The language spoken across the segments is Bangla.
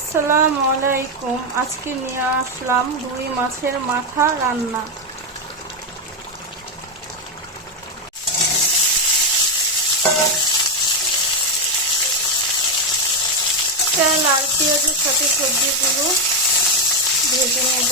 আসসালামু আলাইকুম। আজকে নিয়ে আসলাম দুই মাছের মাথা রান্না। লাল পেঁয়াজের সাথে সবজিগুলো ভেজে নেব।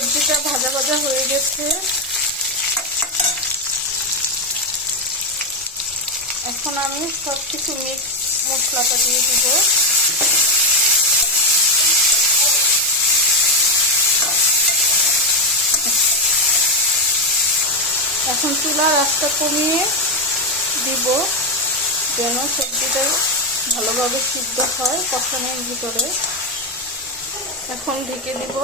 সবজিটা ভাজা ভাজা হয়ে গেছে। এখন আমি সব কিছু মিক্স মশলাটা দিয়ে দিব। এখন চুলার রাস্তা কমিয়ে দিব, যেন সবজিটা ভালোভাবে সিদ্ধ হয় কষানোর ভিতরে। এখন ঢেকে দিব।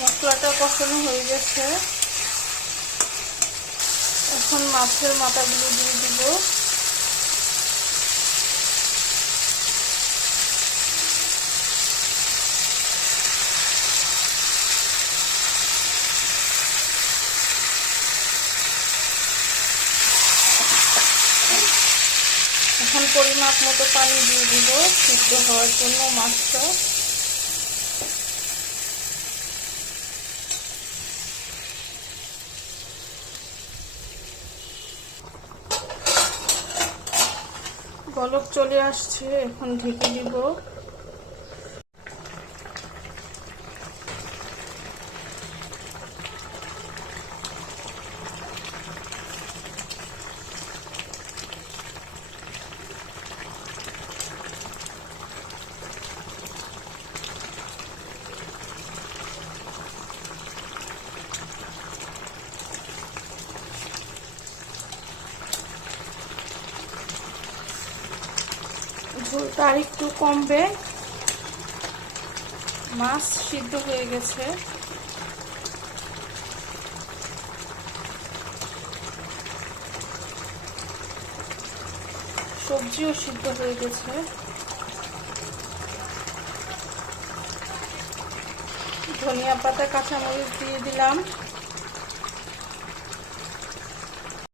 মশলাটা কষানো হয়ে গেছে। এখন মাছের মাথাগুলো দিয়ে দিব। এখন পরিমাপ মতো পানি দিয়ে দিব সিদ্ধ হওয়ার জন্য মাছটা। গলক চলে আসছে এখন ঢেকে দিব। ঝোলটা আর একটু কমবে। মাছ সিদ্ধ হয়ে গেছে। সবজিও সিদ্ধ হয়ে গেছে। ধনিয়া পাতা, কাঁচামরিচ দিয়ে দিলাম।